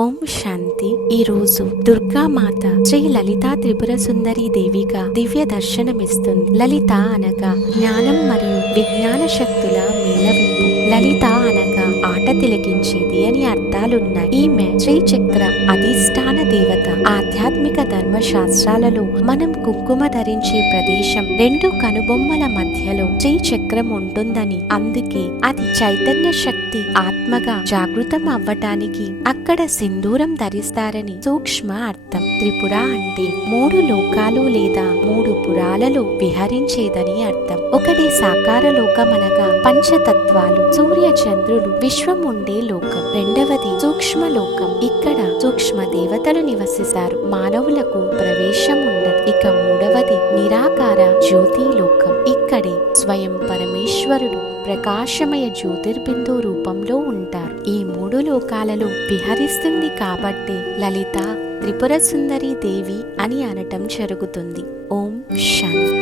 ఓం శాంతి. ఈ రోజు దుర్గామాత శ్రీ లలితా త్రిపుర సుందరి దేవిగా దివ్య దర్శనమిస్తుంది. లలిత అనగా జ్ఞానం మరియు విజ్ఞాన శక్తుల మేళవింపు. లలిత అనగా ఆట తిలకించేది అని అర్థాలున్నాయి. ఈమె శ్రీచక్ర అధిష్టాన దేవత. ఆధ్యాత్మిక ధర్మశాస్త్రాలలో మనం కుంకుమ ధరించే ప్రదేశం రెండు కనుబొమ్మల మధ్యలో శ్రీచక్రం ఉంటుందని, అందుకే అది చైతన్య శక్తి ఆత్మగా జాగృతం అవ్వటానికి అక్కడ సింధూరం ధరిస్తారని సూక్ష్మ అర్థం. త్రిపుర అంటే మూడు లోకాలు లేదా మూడు పురాలలో విహరించేదని అర్థం. ఒకటి సాకార లోకం అనగా పంచతత్వాలు, సూర్య చంద్రులు, విశ్వం ఉండే లోకం. రెండవది సూక్ష్మ లోకం. ఇక్కడ సూక్ష్మ దేవతలు నివసిస్తారు, మానవులకు ప్రవేశం ఉండదు. ఇక మూడవది నిరాకార జ్యోతి లోకం. ఇక్కడే స్వయం పరమేశ్వరుడు ప్రకాశమయ జ్యోతిర్బిందు రూపంలో ఉంటారు. ఈ మూడు లోకాలలో విహరిస్తుంది కాబట్టి లలిత త్రిపుర సుందరి దేవి అని అనటం జరుగుతుంది. ఓం శాంతి.